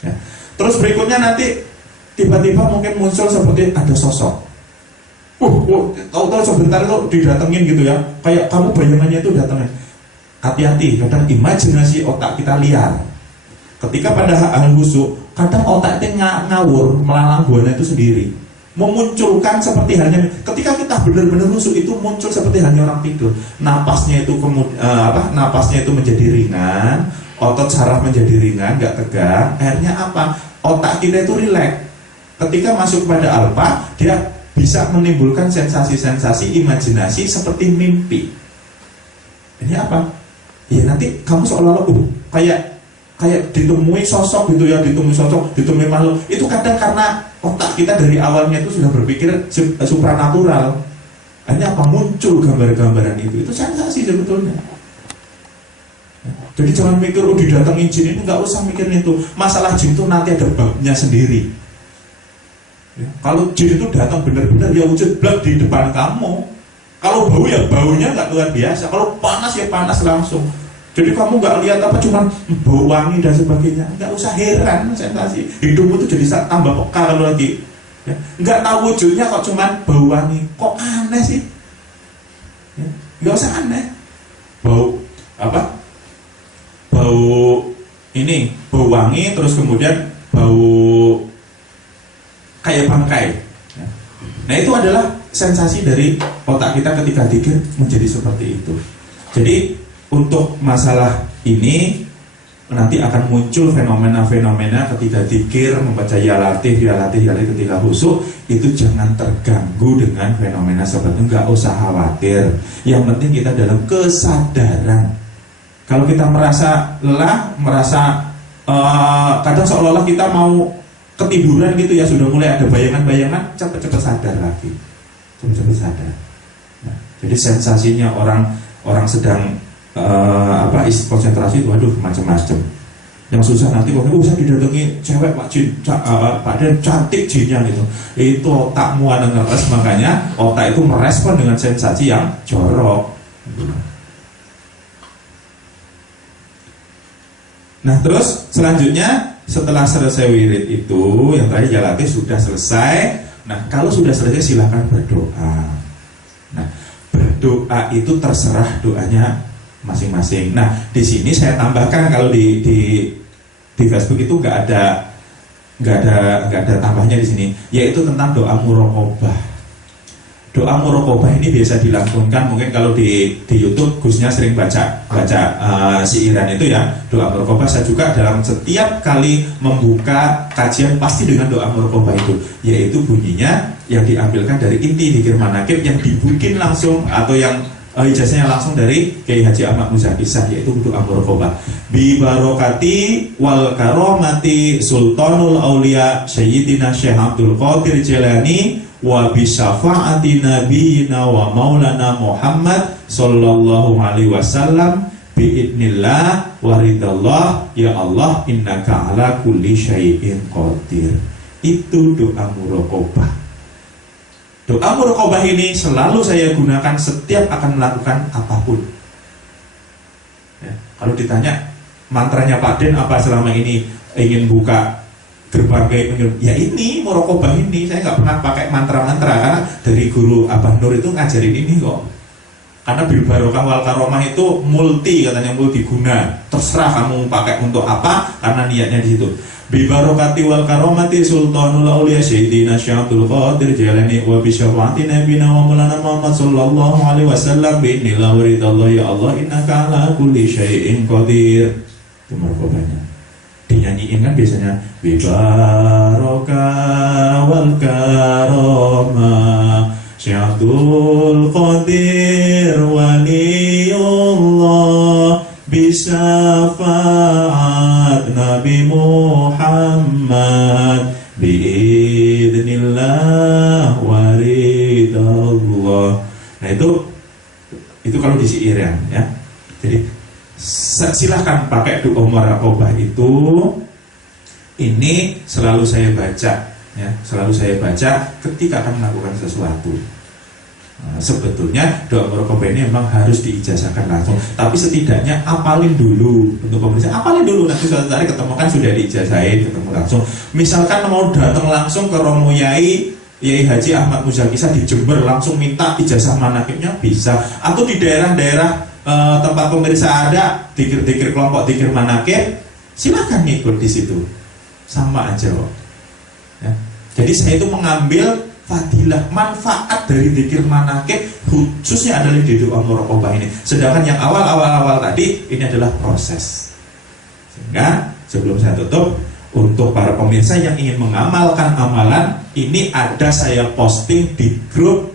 Ya. Terus berikutnya nanti tiba-tiba mungkin muncul seperti ada sosok. Tahu-tahu sebentar itu didatengin gitu ya. Kayak kamu bayangannya itu datangin. Hati-hati, kadang imajinasi otak kita liar. Ketika pada hal khusyuk, kadang otak itu ngawur, melalang buana itu sendiri, memunculkan seperti halnya. Ketika kita benar-benar khusyuk itu muncul seperti halnya orang tidur. Napasnya itu menjadi ringan, otot saraf menjadi ringan, nggak tegang. Akhirnya apa? Otak kita itu rileks. Ketika masuk pada alfa, dia bisa menimbulkan sensasi-sensasi imajinasi seperti mimpi. Ini apa? Ya nanti kamu seolah-olah kayak ditemui sosok gitu ya, ditemui makhluk. Itu kadang karena otak kita dari awalnya itu sudah berpikir supranatural. Hanya apa? Muncul gambar-gambaran itu sensasi sebetulnya. Jadi jangan mikir didatengin jin, itu nggak usah mikirin itu. Masalah jin itu nanti ada babnya sendiri. Ya, kalau jin itu datang benar-benar ya wujud blak di depan kamu, Kalau bau ya baunya nggak luar biasa, kalau panas ya panas langsung. Jadi kamu nggak lihat apa cuman bau wangi dan sebagainya, nggak usah heran sensasi hidupmu itu jadi tambah peka kalau lagi ya. Nggak tahu wujudnya kok cuman bau wangi, kok aneh sih ya. Nggak usah aneh, bau apa, bau ini bau wangi terus kemudian bau kayak bangkai ya. Nah itu adalah sensasi dari otak kita ketika zikir menjadi seperti itu. Jadi untuk masalah ini nanti akan muncul fenomena-fenomena ketika zikir, membaca ya latif ketika khusyuk, itu jangan terganggu dengan fenomena seperti itu, nggak usah khawatir. Yang penting kita dalam kesadaran. Kalau kita merasa lelah, merasa kadang seolah-olah kita mau ketiduran gitu ya, sudah mulai ada bayangan-bayangan, cepat-cepat sadar lagi, cepat-cepat sadar. Nah, jadi sensasinya orang sedang konsentrasi, waduh macam-macam. Yang susah nanti kok usah didatangi cewek pak jin, pak dan cantik jinnya gitu. Itu otakmu ada ngeres, makanya otak itu merespon dengan sensasi yang jorok. Nah terus selanjutnya setelah selesai wirid itu, yang tadi jalati sudah selesai. Nah kalau sudah selesai silakan berdoa. Nah berdoa itu terserah doanya masing-masing. Nah di sini saya tambahkan, kalau di Facebook itu nggak ada tambahnya di sini, yaitu tentang doa muraqabah. Doa muraqabah ini biasa dilakukan, mungkin kalau di YouTube Gusnya sering baca siiran itu ya, doa muraqabah. Saya juga dalam setiap kali membuka kajian pasti dengan doa muraqabah itu, yaitu bunyinya yang diambilkan dari inti dzikir manaqib yang dibikin langsung atau yang ijazahnya langsung dari Kiai Haji Ahmad Muzaki Shah, yaitu doa muraqabah. Bi barokati wal karomati Sultanul Aulia Sayyidina Syekh Abdul Qadir Jailani wa bi syafaati nabiyina wa maulana Muhammad sallallahu alaihi wasallam bi idnillah wa ridallah ya Allah innaka ala kulli syai'in qadir. Itu doa muraqabah. Doa muraqabah ini selalu saya gunakan setiap akan melakukan apapun ya. Kalau ditanya mantranya Pak Den apa selama ini ingin buka gerbang ya ini muraqabah ini, saya nggak pernah pakai mantra-mantra karena dari guru Abah Nur itu ngajarin ini kok. Karena bil barokah wal karomah itu multi, katanya multiguna, terserah kamu pakai untuk apa karena niatnya di situ. Bi barokati wal karomati Sultanul Aulia Sayyidina Syekh Abdul Qadir Jailani wa bi syafaati nabiyina wa maulana Muhammad sallallahu alaihi wasallam bi idznillah wa ridallah ya Allah innaka ala kulli syai'in qadir. Itu muraqabahnya. Dinyanyiin kan biasanya bi barokah wal karomah Syekh Abdul Qadir waliyullah bisyafaat Nabi Muhammad biidznillah waridallah. Nah itu kalau di syair ya. Jadi silahkan pakai doa muraqabah itu. Ini selalu saya baca ya, selalu saya baca ketika akan melakukan sesuatu. Nah, sebetulnya doa muraqabah ini memang harus diijazahkan langsung, tapi setidaknya apalin dulu untuk pemirsa, apalin dulu, nanti suatu hari ketemu kan sudah diijazahin, ketemu langsung. Misalkan mau datang langsung ke Romo Yai Haji Ahmad Muzaki Shah di Jember, langsung minta ijazah manaqibnya bisa, atau di daerah-daerah tempat pemirsa ada dzikir-dzikir kelompok dzikir manaqib, silakan ngikut di situ, sama aja kok. Ya. Jadi saya itu mengambil fadilah, manfaat dari dzikir manaqib khususnya adalah di doa muraqabah ini. Sedangkan yang awal tadi ini adalah proses. Sehingga sebelum saya tutup, untuk para pemirsa yang ingin mengamalkan amalan ini, ada saya posting di grup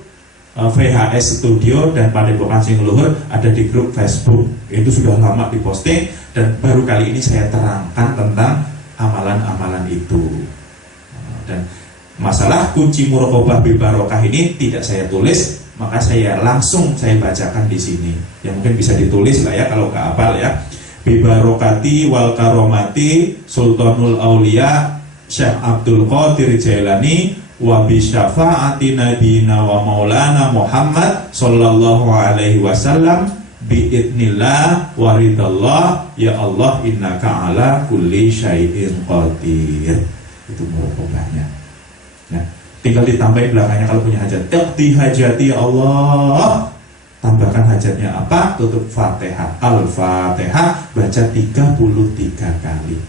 VHS Studio dan Padepokan Sing Luhur, ada di grup Facebook. Itu sudah lama diposting dan baru kali ini saya terangkan tentang amalan-amalan itu. Dan masalah kunci muraqabah bil barokah ini tidak saya tulis, maka saya langsung saya bacakan di sini. Ya mungkin bisa ditulis lah ya kalau nggak hafal ya. Bi barokati wal karomati Sultanul Aulia Syekh Abdul Qadir Jailani wa bi syafaati nabiyina wa maulana Muhammad sallallahu alaihi wasallam bi idnillah wa ridallah ya Allah innaka ala kulli syai'in qadir. Itu murokobahnya. Nah, tinggal ditambahin belakangnya kalau punya hajat. Iqdi hajati ya Allah. Tambahkan hajatnya apa? Tutup Fatihah. Al-Fatihah baca 33 kali.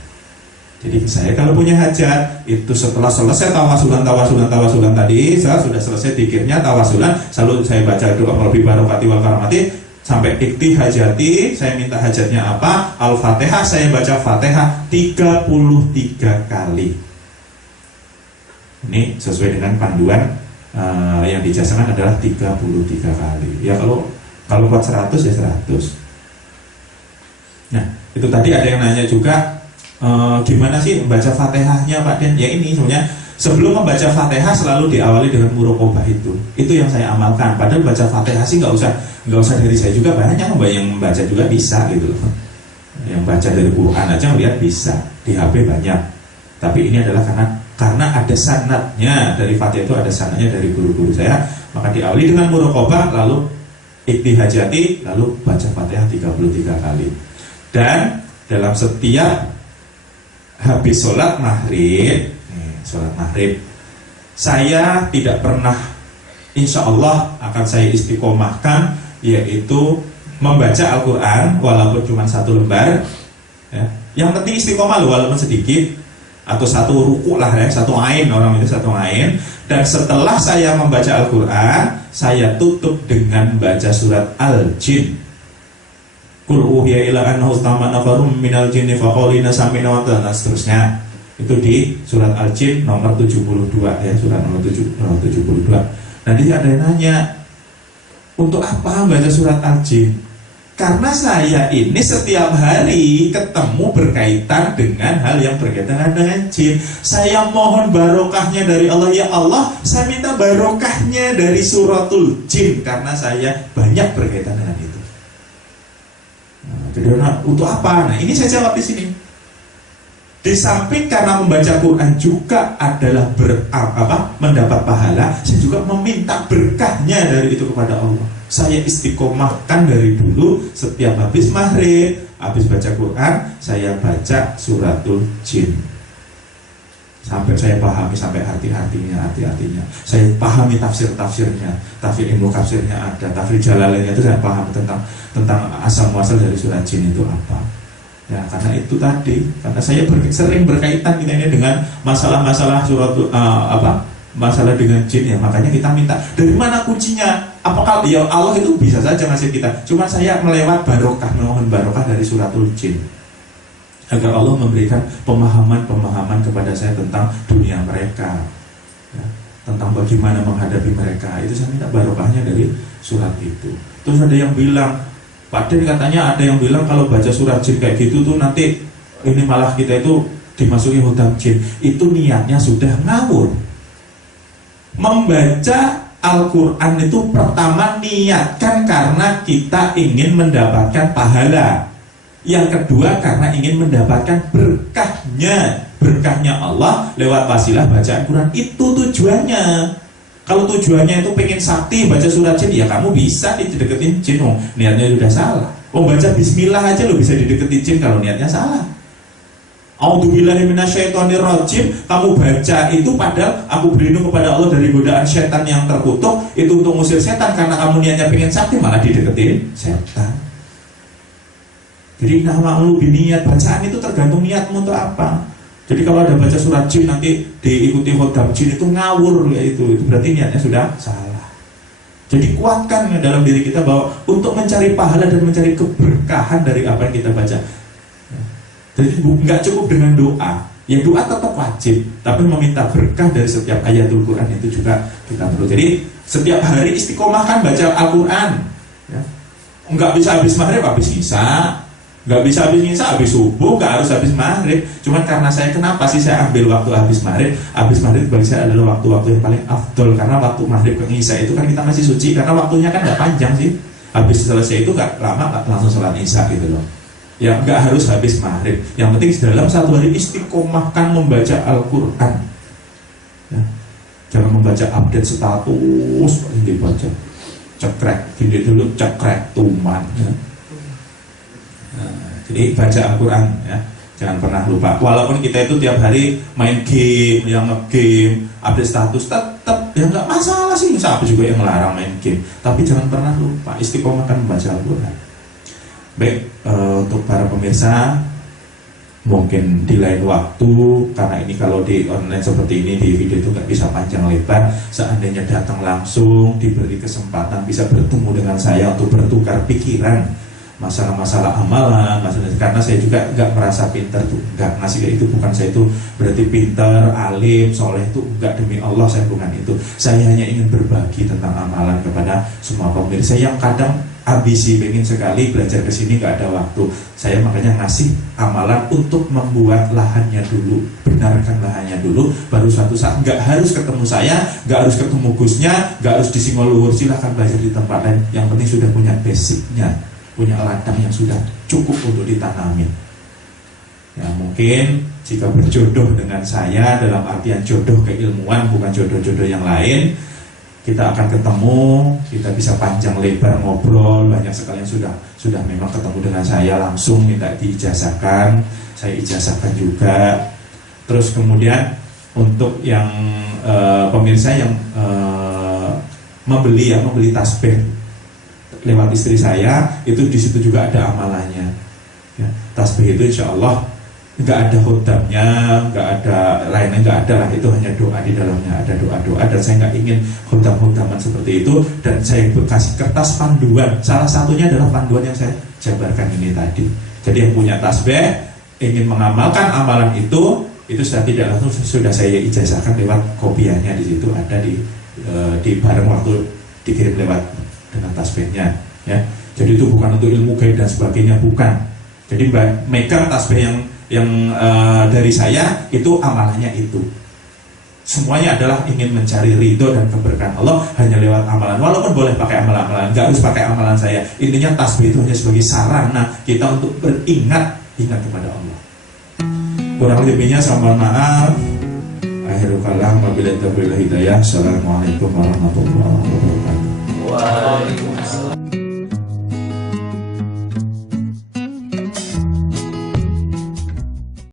Jadi saya kalau punya hajat itu setelah selesai tawasulan tadi, saya sudah selesai dzikirnya tawasulan, selalu saya baca doa lebih barokati wal karamati sampai ikti hajati, saya minta hajatnya apa? Al-Fatihah, saya baca Fatihah 33 kali. Ini sesuai dengan panduan yang dijasakan adalah 33 kali. Ya kalau buat 100 ya 100. Nah, itu tadi ada yang nanya juga gimana sih membaca Fatihahnya Pak Den? Ya ini sebenarnya sebelum membaca Fatihah selalu diawali dengan murokobah itu yang saya amalkan. Padahal baca Fatihah sih nggak usah dari saya juga, banyak yang membaca juga bisa gitu loh. Yang baca dari Quran aja melihat bisa, di HP banyak. Tapi ini adalah karena ada sanadnya dari Fatihah, itu ada sanadnya dari guru-guru saya, maka diawali dengan murokobah, lalu iktihajati, lalu baca Fatihah 33 kali. Dan dalam setiap habis sholat maghrib, saya tidak pernah, insya Allah akan saya istiqomahkan, yaitu membaca Al-Quran walaupun cuma 1 lembar ya. Yang penting istiqomah loh, walaupun sedikit, atau 1 ruku lah ya, 1 ain, orang itu 1 ain. Dan setelah saya membaca Al-Quran, saya tutup dengan baca surat Al-Jin. Qul uhiya ila annahu istama'na nafarum minal jinni faqulina sami'na wa ata'na, seterusnya. Itu di surat Al-Jin nomor 72 ya, surat nomor 72. Nanti ada yang nanya, untuk apa baca surat Al-Jin? Karena saya ini setiap hari ketemu berkaitan dengan hal yang berkaitan dengan jin. Saya mohon barokahnya dari Allah. Ya Allah, saya minta barokahnya dari suratul Jin, karena saya banyak berkaitan dengan itu. Jadi untuk apa? Nah, ini saya jawab di sini. Di samping karena membaca Quran juga adalah mendapat pahala, saya juga meminta berkahnya dari itu kepada Allah. Saya istiqomahkan dari dulu, setiap habis maghrib, habis baca Quran, saya baca suratul Jin sampai saya pahami sampai arti-artinya. Saya pahami tafsir-tafsirnya, tafsir Ibnu Katsirnya ada, tafsir Jalalainnya itu saya paham tentang asal muasal dari surat Jin itu apa. Ya, karena itu tadi, karena saya sering berkaitan kita ini dengan masalah-masalah masalah dengan jin ya, makanya kita minta dari mana kuncinya. Apakah ya Allah itu bisa saja ngasih kita, cuma saya melewat barokah, mohon barokah dari suratul Jin, agar Allah memberikan pemahaman kepada saya tentang dunia mereka ya, tentang bagaimana menghadapi mereka. Itu saya minta barokahnya dari surat itu. Terus ada yang bilang, Pak Den katanya ada yang bilang kalau baca surat Jin kayak gitu tuh nanti ini malah kita itu dimasuki hutang jin. Itu niatnya sudah ngawur. Membaca Al-Quran itu pertama niatkan karena kita ingin mendapatkan pahala. Yang kedua karena ingin mendapatkan berkahnya Allah lewat wasilah bacaan Quran. Itu tujuannya. Kalau tujuannya itu pengen sakti baca surat Jin, ya kamu bisa dideketin jin. Niatnya sudah salah. Baca bismillah aja lo bisa dideketin jin kalau niatnya salah. A'udzubillahi minasyaitonirrajim, kamu baca itu padahal aku berlindung kepada Allah dari godaan setan yang terkutuk, itu untuk ngusir setan, karena kamu niatnya pengen sakti malah dideketin setan. Jadi nama lu biniat, bacaan itu tergantung niatmu untuk apa. Jadi kalau ada baca surat Jin nanti diikuti khotam jin, itu ngawur ya, itu berarti niatnya sudah salah. Jadi kuatkan dalam diri kita bahwa untuk mencari pahala dan mencari keberkahan dari apa yang kita baca. Jadi nggak cukup dengan doa, ya doa tetap wajib, tapi meminta berkah dari setiap ayatul Quran itu juga kita perlu. Jadi setiap hari istiqomahkan baca Al-Quran ya. Nggak bisa habis maghrib, habis isya, nggak bisa habis isya, habis subuh, nggak harus habis maghrib. Cuman karena kenapa sih saya ambil waktu habis maghrib? Habis maghrib bagi saya adalah waktu-waktu yang paling afdol, karena waktu maghrib ke isya itu kan kita masih suci, karena waktunya kan nggak panjang sih. Habis selesai itu nggak lama, nggak langsung sholat isya gitu loh. Ya nggak harus habis maghrib. Yang penting dalam satu hari istiqomahkan membaca Al-Quran ya. Jangan membaca update status yang dibaca. Cekrek, gini dulu cekrek tuman. Ya. Nah, jadi baca Al-Quran ya. Jangan pernah lupa. Walaupun kita itu tiap hari main game, yang nge-game, update status, tetap ya nggak masalah sih. Siapa juga yang melarang main game. Tapi jangan pernah lupa istiqomahkan membaca Al-Quran. Baik, untuk para pemirsa, mungkin di lain waktu, karena ini kalau di online seperti ini, di video itu nggak bisa panjang lebar. Seandainya datang langsung, diberi kesempatan bisa bertemu dengan saya untuk bertukar pikiran masalah-masalah amalan, karena saya juga nggak merasa pinter tuh, nggak ngasih itu, bukan saya itu berarti pinter, alim, soleh itu nggak, demi Allah saya bukan itu. Saya hanya ingin berbagi tentang amalan kepada semua pemirsa yang kadang ambisi pengen sekali belajar ke sini nggak ada waktu. Saya makanya ngasih amalan untuk membuat lahannya dulu, benarkan lahannya dulu, baru suatu saat nggak harus ketemu saya, nggak harus ketemu Gusnya, nggak harus di Singoluhur, silahkan belajar di tempat lain. Yang penting sudah punya basicnya, punya ladang yang sudah cukup untuk ditanami. Ya mungkin jika berjodoh dengan saya dalam artian jodoh keilmuan, bukan jodoh-jodoh yang lain, kita akan ketemu, kita bisa panjang lebar ngobrol. Banyak sekali yang sudah memang ketemu dengan saya langsung minta diijazahkan, saya ijazahkan juga. Terus kemudian untuk yang pemirsa yang membeli tasbih lewat istri saya, itu di situ juga ada amalannya. Ya, tasbih itu insya Allah nggak ada khutbahnya, nggak ada lainnya, nggak ada lah, itu hanya doa di dalamnya, ada doa-doa, dan saya nggak ingin khutbah-khutbahan seperti itu. Dan saya kasih kertas panduan, salah satunya adalah panduan yang saya jabarkan ini tadi. Jadi yang punya tasbih ingin mengamalkan amalan itu sudah tidak langsung sudah saya ijazahkan lewat kopiannya, di situ ada di bareng waktu dikirim lewat dengan tasbihnya ya. Jadi itu bukan untuk ilmu gaib dan sebagainya, bukan. Jadi megang tasbih yang dari saya itu amalannya itu semuanya adalah ingin mencari ridho dan keberkahan Allah hanya lewat amalan. Walaupun boleh pakai amalan-amalan, nggak harus pakai amalan saya. Intinya tasbih itu hanya sebagai sarana kita untuk ingat kepada Allah. Kurang lebihnya saya mohon maaf. Akhirul kalam wabillahi taufiq wal hidayah. Assalamualaikum warahmatullahi wabarakatuh. Waalaikumsalam.